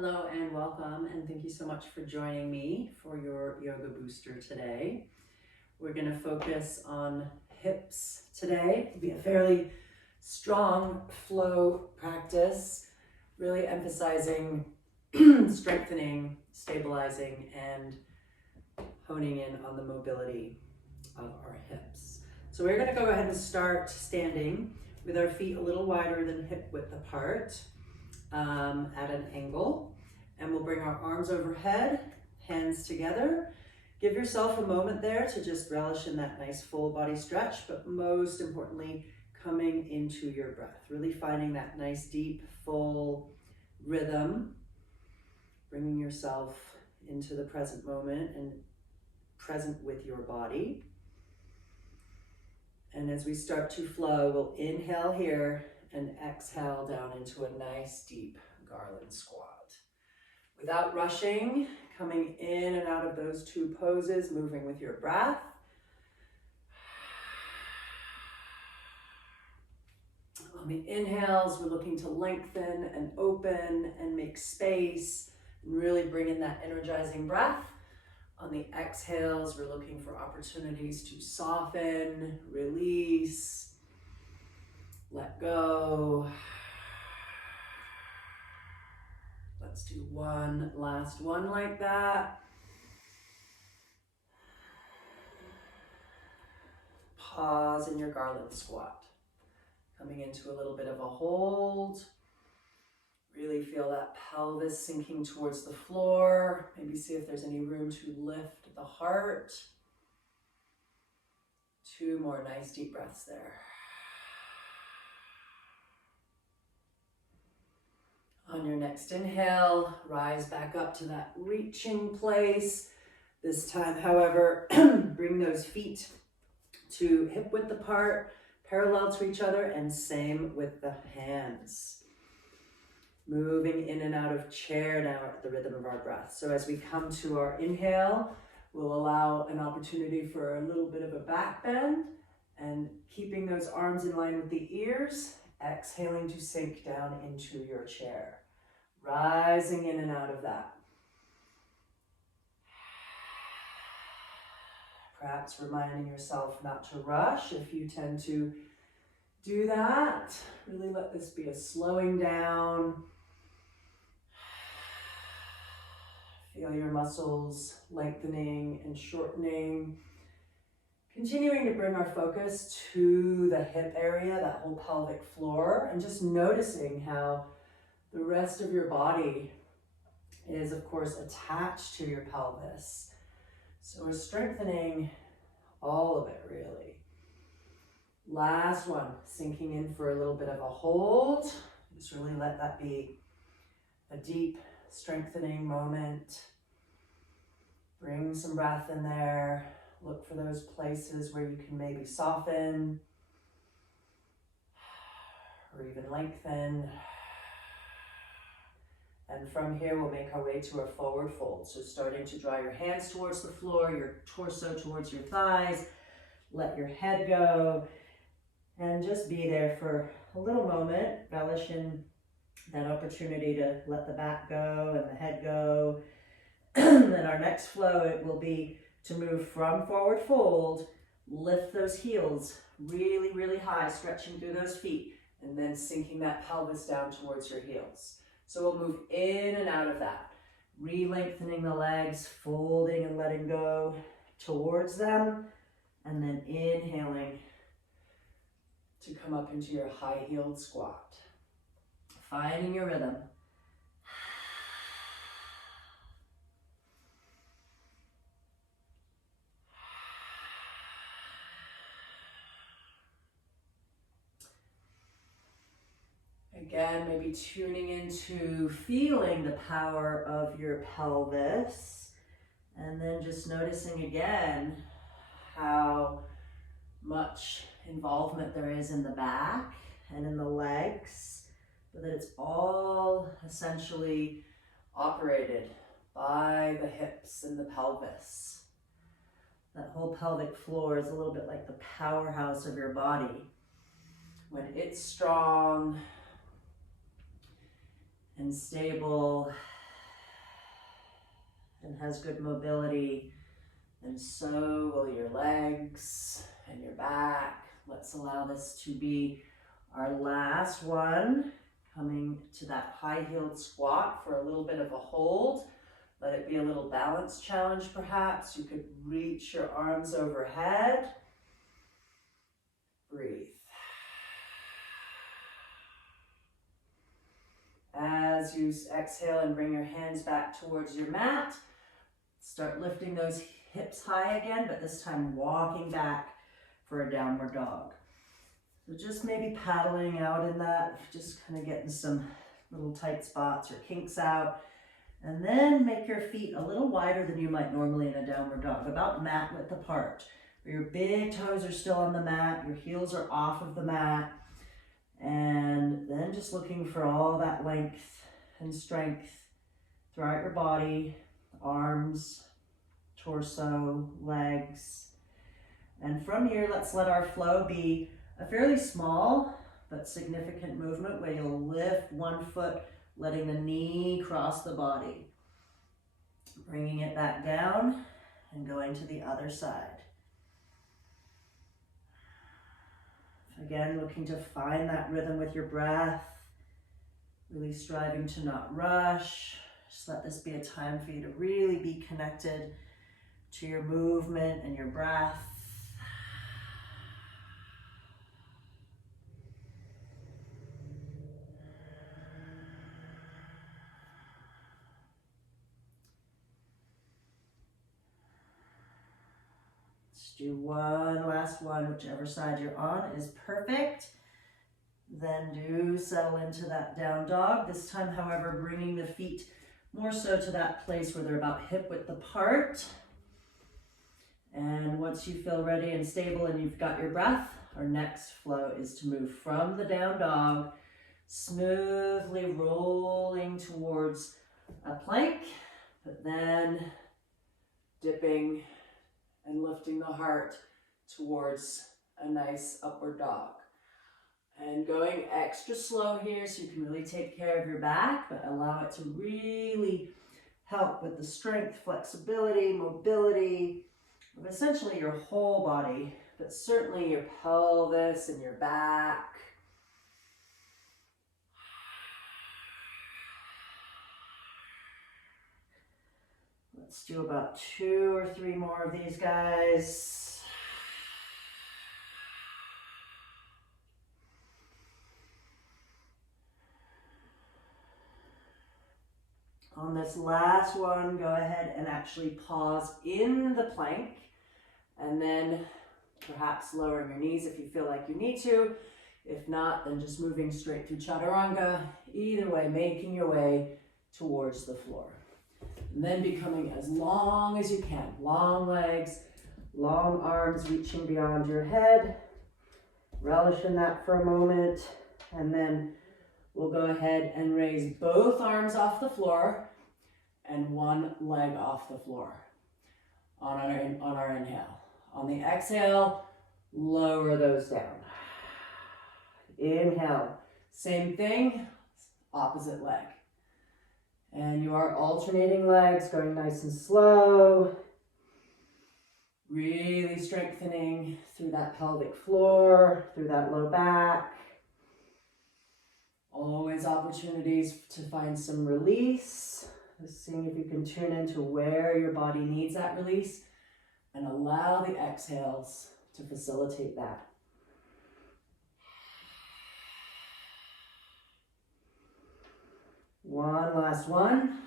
Hello and welcome, and thank you so much for joining me for your yoga booster today. We're going to focus on hips today. It'll be a fairly strong flow practice, really emphasizing strengthening, stabilizing, and honing in on the mobility of our hips. So we're going to go ahead and start standing with our feet a little wider than hip width apart. At an angle, and we'll bring our arms overhead, hands together. Give yourself a moment there to just relish in that nice full body stretch, but most importantly, coming into your breath, really finding that nice deep full rhythm, bringing yourself into the present moment and present with your body. And as we start to flow, we'll inhale here and exhale down into a nice deep garland squat. Without rushing, coming in and out of those two poses, moving with your breath. On the inhales, we're looking to lengthen and open and make space and really bring in that energizing breath. On the exhales, we're looking for opportunities to soften, release, let go. Let's do one last one like that. Pause in your garland squat. Coming into a little bit of a hold. Really feel that pelvis sinking towards the floor. Maybe see if there's any room to lift the heart. Two more nice deep breaths there. On your next inhale, rise back up to that reaching place. This time, however, bring those feet to hip width apart, parallel to each other, and same with the hands. Moving in and out of chair now at the rhythm of our breath. So as we come to our inhale, we'll allow an opportunity for a little bit of a back bend and keeping those arms in line with the ears. Exhaling to sink down into your chair. Rising in and out of that. Perhaps reminding yourself not to rush if you tend to do that. Really let this be a slowing down. Feel your muscles lengthening and shortening. Continuing to bring our focus to the hip area, that whole pelvic floor, and just noticing how the rest of your body is, of course, attached to your pelvis. So we're strengthening all of it, really. Last one, sinking in for a little bit of a hold. Just really let that be a deep, strengthening moment. Bring some breath in there. Look for those places where you can maybe soften or even lengthen. And from here, we'll make our way to a forward fold. So starting to draw your hands towards the floor, your torso towards your thighs. Let your head go. And just be there for a little moment. Relish in that opportunity to let the back go and the head go. Then our next flow, it will be to move from forward fold, lift those heels really, really high, stretching through those feet, and then sinking that pelvis down towards your heels. So we'll move in and out of that, re-lengthening the legs, folding and letting go towards them, and then inhaling to come up into your high-heeled squat. Finding your rhythm. Again, maybe tuning into feeling the power of your pelvis, and then just noticing again how much involvement there is in the back and in the legs, but that it's all essentially operated by the hips and the pelvis. That whole pelvic floor is a little bit like the powerhouse of your body. When it's strong and stable and has good mobility, and so will your legs and your back. Let's allow this to be our last one, coming to that high-heeled squat for a little bit of a hold. Let it be a little balance challenge perhaps. You could reach your arms overhead. Breathe. As you exhale and bring your hands back towards your mat, start lifting those hips high again, but this time walking back for a downward dog. So just maybe paddling out in that, just kind of getting some little tight spots or kinks out. And then make your feet a little wider than you might normally in a downward dog, about mat width apart. Your big toes are still on the mat, your heels are off of the mat. And then just looking for all that length and strength throughout your body, arms, torso, legs. And from here, let's let our flow be a fairly small but significant movement where you'll lift one foot, letting the knee cross the body. Bringing it back down and going to the other side. Again, looking to find that rhythm with your breath, really striving to not rush. Just let this be a time for you to really be connected to your movement and your breath. Do one last one, whichever side you're on is perfect. Then do settle into that down dog. This time, however, bringing the feet more so to that place where they're about hip width apart. And once you feel ready and stable and you've got your breath, our next flow is to move from the down dog, smoothly rolling towards a plank, but then dipping and lifting the heart towards a nice upward dog. And going extra slow here so you can really take care of your back, but allow it to really help with the strength, flexibility, mobility of essentially your whole body, but certainly your pelvis and your back. Let's do about 2 or 3 more of these guys. On this last one, go ahead and actually pause in the plank, and then perhaps lowering your knees if you feel like you need to. If not, then just moving straight through chaturanga. Either way, making your way towards the floor. And then becoming as long as you can. Long legs, long arms reaching beyond your head. Relish in that for a moment. And then we'll go ahead and raise both arms off the floor and one leg off the floor on our inhale. On the exhale, lower those down. Inhale, same thing, opposite leg. And you are alternating legs, going nice and slow. Really strengthening through that pelvic floor, through that low back. Always opportunities to find some release. Just seeing if you can tune into where your body needs that release and allow the exhales to facilitate that. One last one.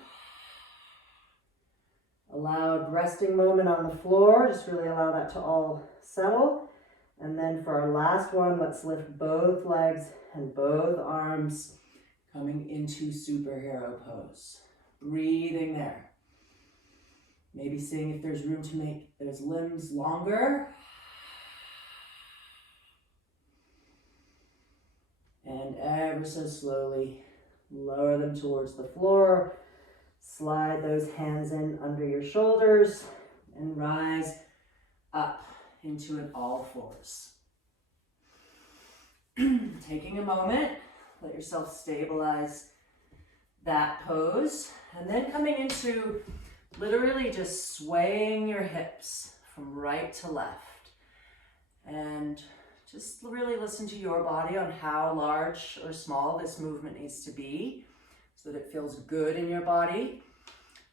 Allowed resting moment on the floor. Just really allow that to all settle. And then for our last one, let's lift both legs and both arms, coming into superhero pose. Breathing there. Maybe seeing if there's room to make those limbs longer. And ever so slowly, lower them towards the floor. Slide those hands in under your shoulders and rise up into an all fours. Taking a moment, let yourself stabilize that pose, and then coming into literally just swaying your hips from right to left. And just really listen to your body on how large or small this movement needs to be so that it feels good in your body.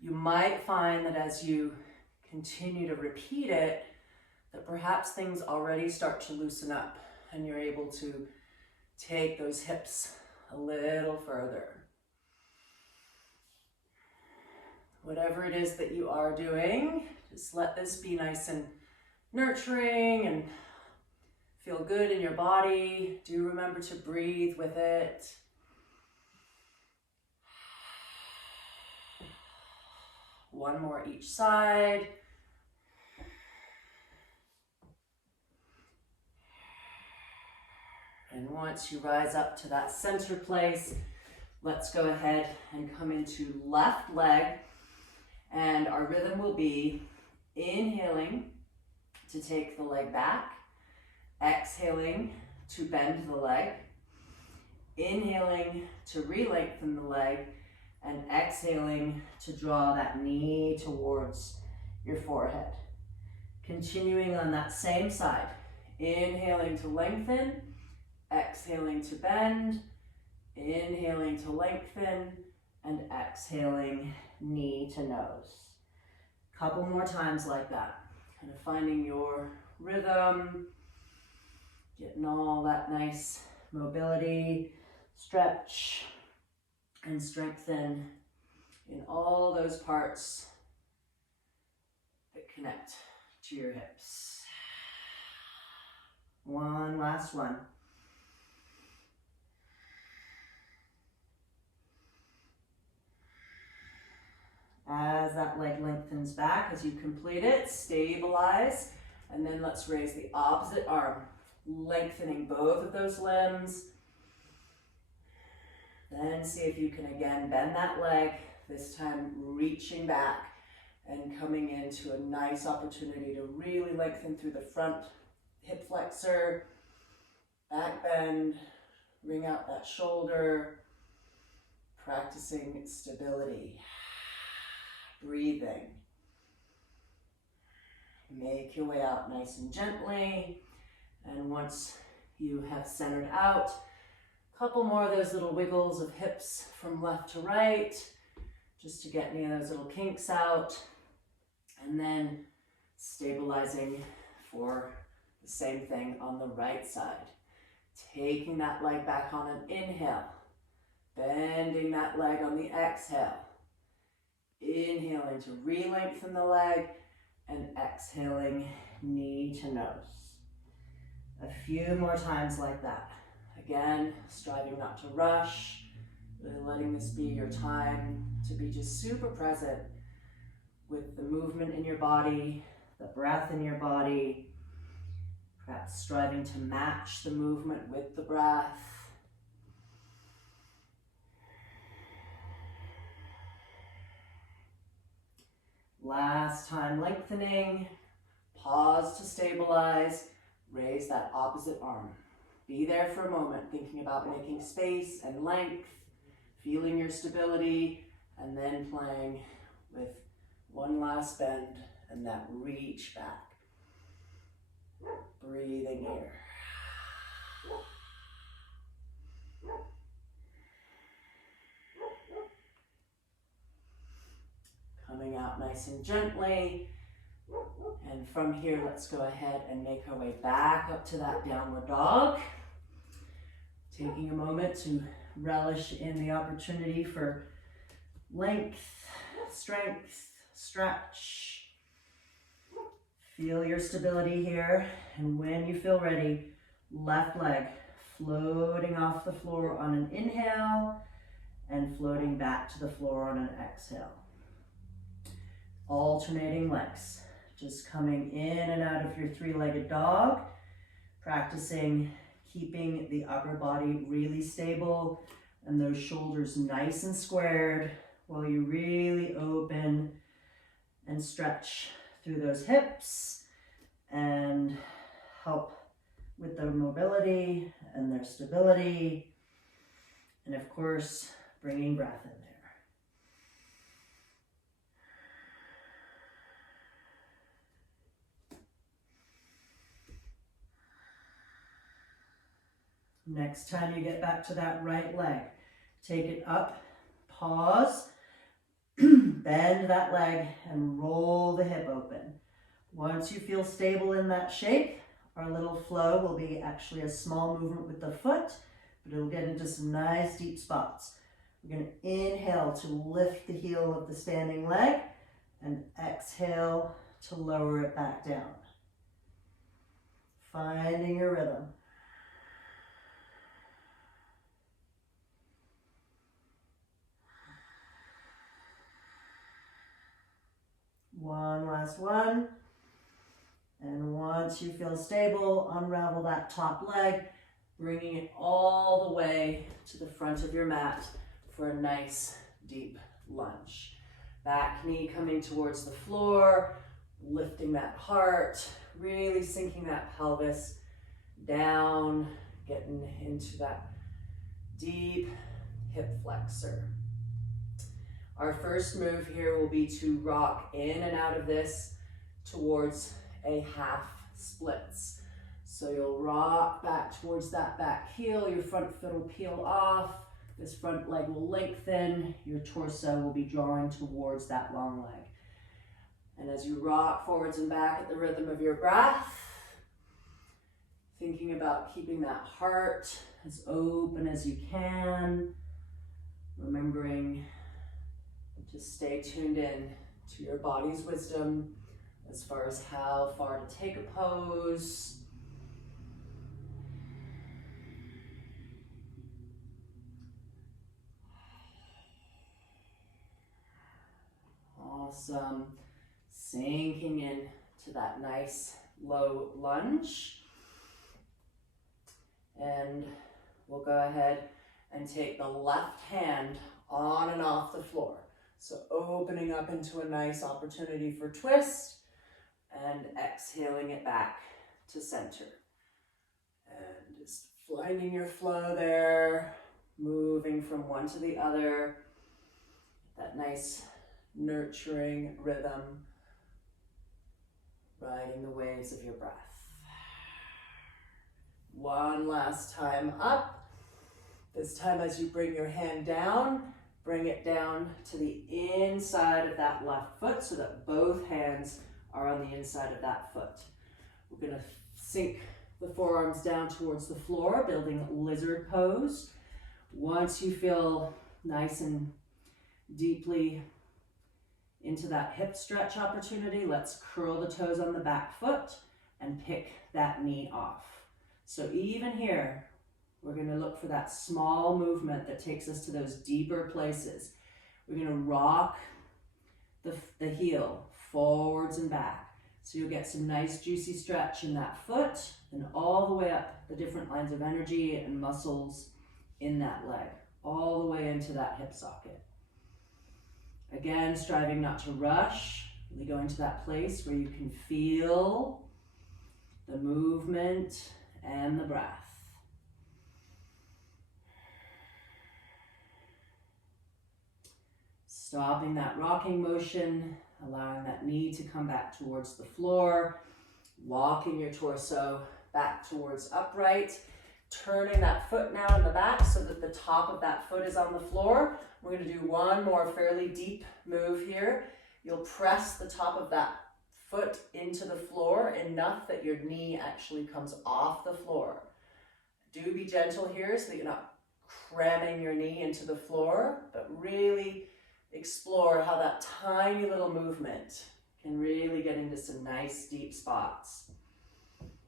You might find that as you continue to repeat it, that perhaps things already start to loosen up and you're able to take those hips a little further. Whatever it is that you are doing, just let this be nice and nurturing and feel good in your body. Do remember to breathe with it. One more each side. And once you rise up to that center place, let's go ahead and come into left leg. And our rhythm will be inhaling to take the leg back, exhaling to bend the leg, inhaling to re-lengthen the leg, and exhaling to draw that knee towards your forehead. Continuing on that same side, inhaling to lengthen, exhaling to bend, inhaling to lengthen, and exhaling knee to nose. Couple more times like that. Kind of finding your rhythm, getting all that nice mobility, stretch, and strengthen in all those parts that connect to your hips. One last one. As that leg lengthens back, as you complete it, stabilize, and then let's raise the opposite arm, lengthening both of those limbs. Then see if you can again bend that leg, this time reaching back and coming into a nice opportunity to really lengthen through the front hip flexor, back bend, bring out that shoulder, practicing stability. Breathing. Make your way out nice and gently. And once you have centered out, a couple more of those little wiggles of hips from left to right, just to get any of those little kinks out. And then stabilizing for the same thing on the right side. Taking that leg back on an inhale. Bending that leg on the exhale. Inhaling to re-lengthen the leg and exhaling knee to nose. A few more times like that. Again, striving not to rush, really letting this be your time to be just super present with the movement in your body, the breath in your body, perhaps striving to match the movement with the breath. Last time lengthening, pause to stabilize, raise that opposite arm. Be there for a moment, thinking about making space and length, feeling your stability, and then playing with one last bend and that reach back. Breathing here. Coming out nice and gently. And from here, let's go ahead and make our way back up to that downward dog. Taking a moment to relish in the opportunity for length, strength, stretch. Feel your stability here. And when you feel ready, left leg floating off the floor on an inhale and floating back to the floor on an exhale. Alternating legs, just coming in and out of your three-legged dog, practicing keeping the upper body really stable and those shoulders nice and squared while you really open and stretch through those hips and help with their mobility and their stability. And of course, bringing breath in there. Next time you get back to that right leg, take it up, pause, bend that leg and roll the hip open. Once you feel stable in that shape, our little flow will be actually a small movement with the foot, but it'll get into some nice deep spots. We're going to inhale to lift the heel of the standing leg and exhale to lower it back down. Finding your rhythm. One last one. And once you feel stable, unravel that top leg, bringing it all the way to the front of your mat for a nice deep lunge. Back knee coming towards the floor, lifting that heart, really sinking that pelvis down, getting into that deep hip flexor. Our first move here will be to rock in and out of this towards a half splits. So you'll rock back towards that back heel, your front foot will peel off, this front leg will lengthen, your torso will be drawing towards that long leg. And as you rock forwards and back at the rhythm of your breath, thinking about keeping that heart as open as you can, remembering to stay tuned in to your body's wisdom as far as how far to take a pose. Awesome. Sinking in to that nice low lunge. And we'll go ahead and take the left hand on and off the floor. So opening up into a nice opportunity for twist and exhaling it back to center. And just finding your flow there, moving from one to the other. That nice nurturing rhythm, riding the waves of your breath. One last time up. This time as you bring your hand down, bring it down to the inside of that left foot so that both hands are on the inside of that foot. We're going to sink the forearms down towards the floor, building lizard pose. Once you feel nice and deeply into that hip stretch opportunity, let's curl the toes on the back foot and pick that knee off. So even here, we're going to look for that small movement that takes us to those deeper places. We're going to rock the heel forwards and back. So you'll get some nice juicy stretch in that foot and all the way up the different lines of energy and muscles in that leg, all the way into that hip socket. Again, striving not to rush, really going to that place where you can feel the movement and the breath. Stopping that rocking motion, allowing that knee to come back towards the floor, walking your torso back towards upright, turning that foot now in the back so that the top of that foot is on the floor. We're going to do one more fairly deep move here. You'll press the top of that foot into the floor enough that your knee actually comes off the floor. Do be gentle here so that you're not cramming your knee into the floor, but really explore how that tiny little movement can really get into some nice deep spots.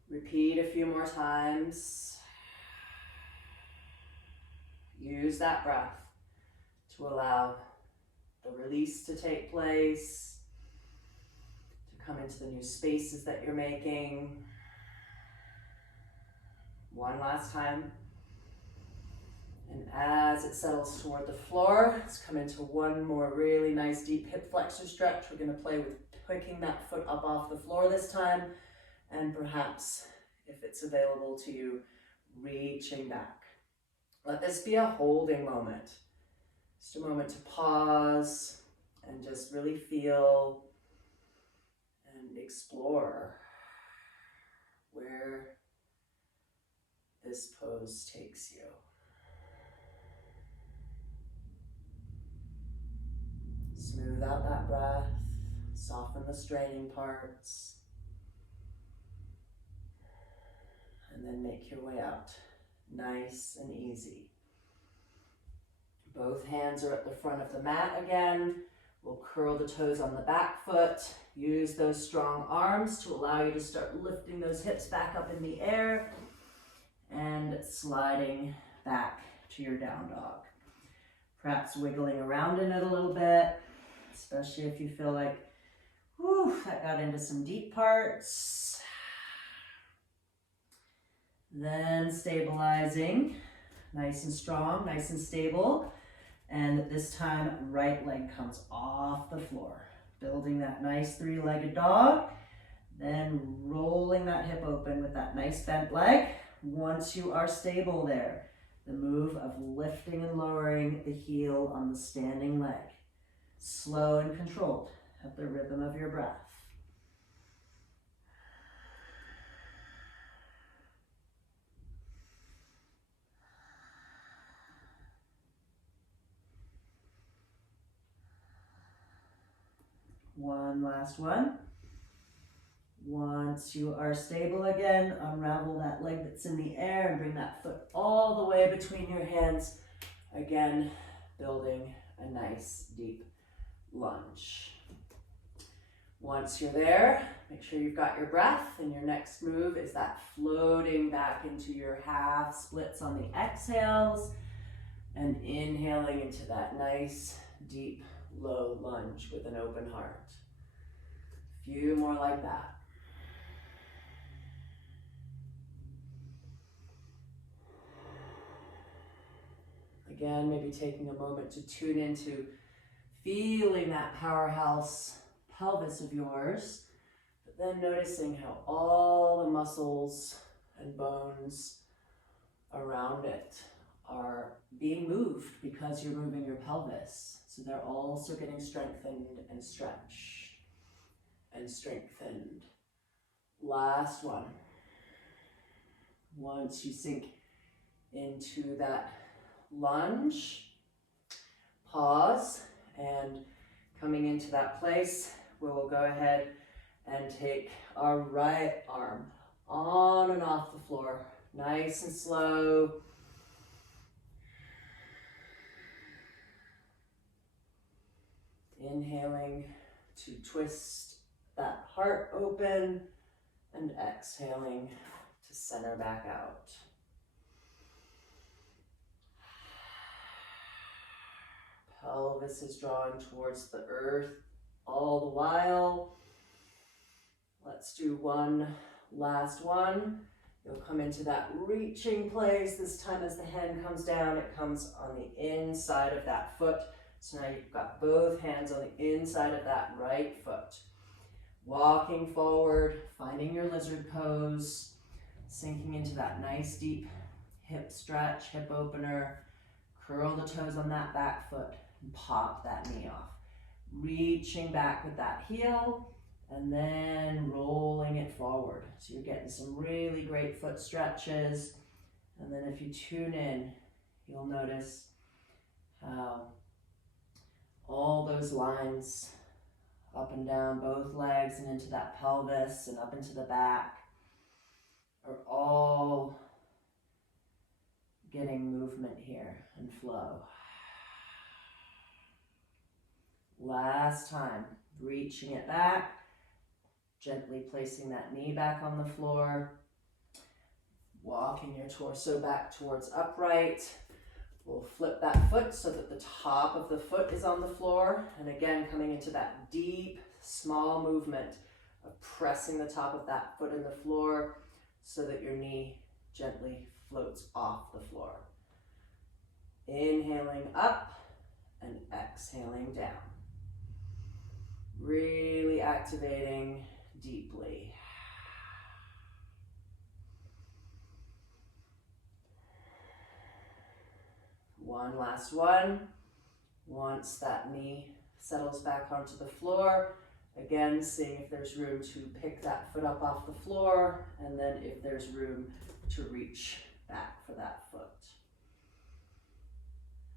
Repeat a few more times. Use that breath to allow the release to take place, to come into the new spaces that you're making. One last time. And as it settles toward the floor, let's come into one more really nice deep hip flexor stretch. We're going to play with picking that foot up off the floor this time, and perhaps, if it's available to you, reaching back. Let this be a holding moment. Just a moment to pause and just really feel and explore where this pose takes you. Smooth out that breath, soften the straining parts, and then make your way out nice and easy. Both hands are at the front of the mat again. We'll curl the toes on the back foot. Use those strong arms to allow you to start lifting those hips back up in the air and sliding back to your down dog. Perhaps wiggling around in it a little bit, especially if you feel like, whew, that got into some deep parts. Then stabilizing, nice and strong, nice and stable. And this time, right leg comes off the floor. Building that nice three-legged dog. Then rolling that hip open with that nice bent leg. Once you are stable there, the move of lifting and lowering the heel on the standing leg. Slow and controlled at the rhythm of your breath. One last one. Once you are stable again, unravel that leg that's in the air and bring that foot all the way between your hands. Again, building a nice deep lunge. Once you're there, make sure you've got your breath, and your next move is that floating back into your half splits on the exhales and inhaling into that nice deep low lunge with an open heart. A few more like that. Again, maybe taking a moment to tune into feeling that powerhouse pelvis of yours, but then noticing how all the muscles and bones around it are being moved because you're moving your pelvis. So they're also getting strengthened and stretched and strengthened. Last one. Once you sink into that lunge, pause, and coming into that place, we will go ahead and take our right arm on and off the floor, nice and slow. Inhaling to twist that heart open and exhaling to center back out. Pelvis is drawing towards the earth all the while. Let's do one last one. You'll come into that reaching place. This time as the hand comes down, it comes on the inside of that foot. So now you've got both hands on the inside of that right foot. Walking forward, finding your lizard pose, sinking into that nice deep hip stretch, hip opener. Curl the toes on that back foot and pop that knee off. Reaching back with that heel and then rolling it forward. So you're getting some really great foot stretches. And then if you tune in, you'll notice how all those lines up and down both legs and into that pelvis and up into the back are all getting movement here and flow. Last time, reaching it back, gently placing that knee back on the floor, walking your torso back towards upright. We'll flip that foot so that the top of the foot is on the floor. And again, coming into that deep, small movement of pressing the top of that foot in the floor so that your knee gently floats off the floor. Inhaling up and exhaling down. Really activating deeply. One last one. Once that knee settles back onto the floor, again, seeing if there's room to pick that foot up off the floor, and then if there's room to reach back for that foot.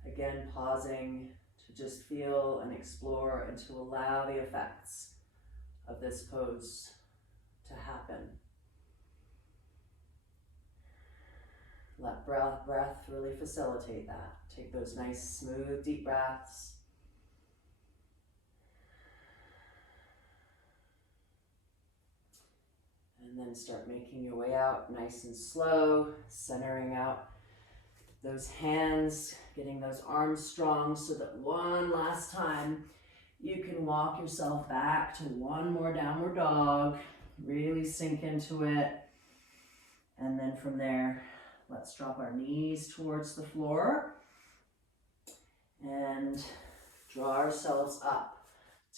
Again, pausing to just feel and explore and to allow the effects of this pose to happen. Let breath really facilitate that. Take those nice, smooth, deep breaths. And then start making your way out nice and slow, centering out those hands, getting those arms strong so that one last time you can walk yourself back to one more downward dog. Really sink into it. And then from there, let's drop our knees towards the floor and draw ourselves up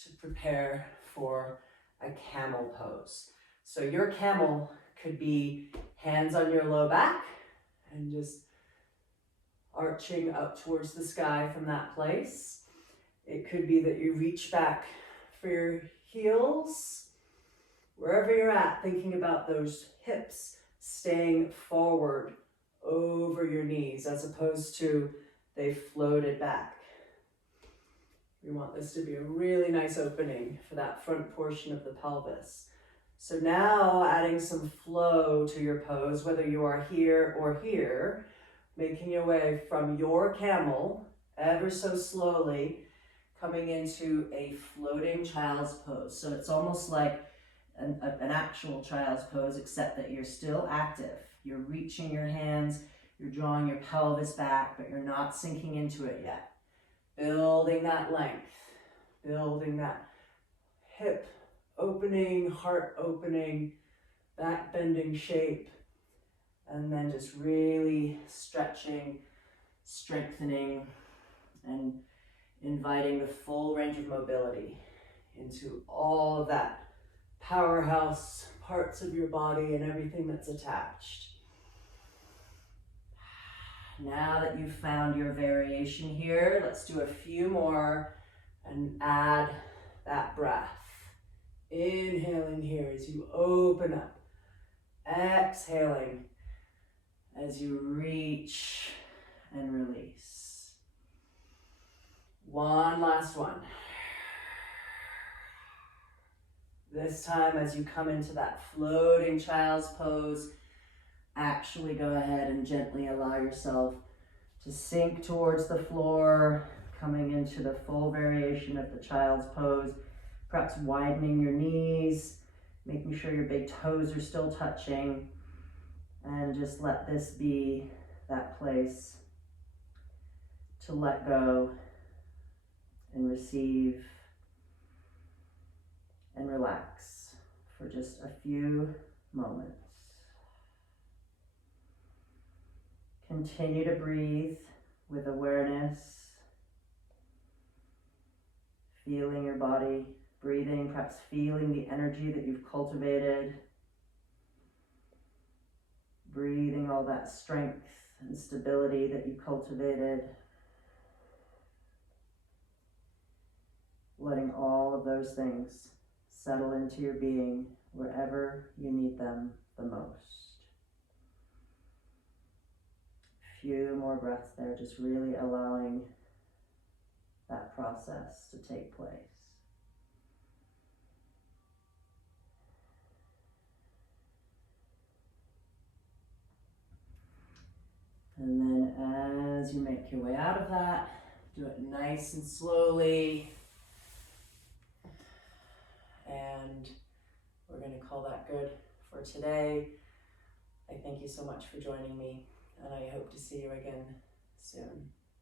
to prepare for a camel pose. So your camel could be hands on your low back and just arching up towards the sky from that place. It could be that you reach back for your heels, wherever you're at, thinking about those hips staying forward over your knees as opposed to they floated back. We want this to be a really nice opening for that front portion of the pelvis. So now adding some flow to your pose, whether you are here or here, making your way from your camel ever so slowly, coming into a floating child's pose. So it's almost like an actual child's pose, except that you're still active. You're reaching your hands, you're drawing your pelvis back, but you're not sinking into it yet. Building that length, building that hip opening, heart opening, back bending shape, and then just really stretching, strengthening, and inviting the full range of mobility into all of that powerhouse parts of your body and everything that's attached. Now that you've found your variation here, let's do a few more and add that breath. Inhaling here as you open up. Exhaling as you reach and release. One last one. This time, as you come into that floating child's pose, actually go ahead and gently allow yourself to sink towards the floor, coming into the full variation of the child's pose, perhaps widening your knees, making sure your big toes are still touching, and just let this be that place to let go and receive and relax for just a few moments. Continue to breathe with awareness, feeling your body breathing, perhaps feeling the energy that you've cultivated, breathing all that strength and stability that you cultivated, letting all of those things settle into your being wherever you need them the most. A few more breaths there, just really allowing that process to take place. And then as you make your way out of that, do it nice and slowly. And we're going to call that good for today. I thank you so much for joining me, and I hope to see you again soon.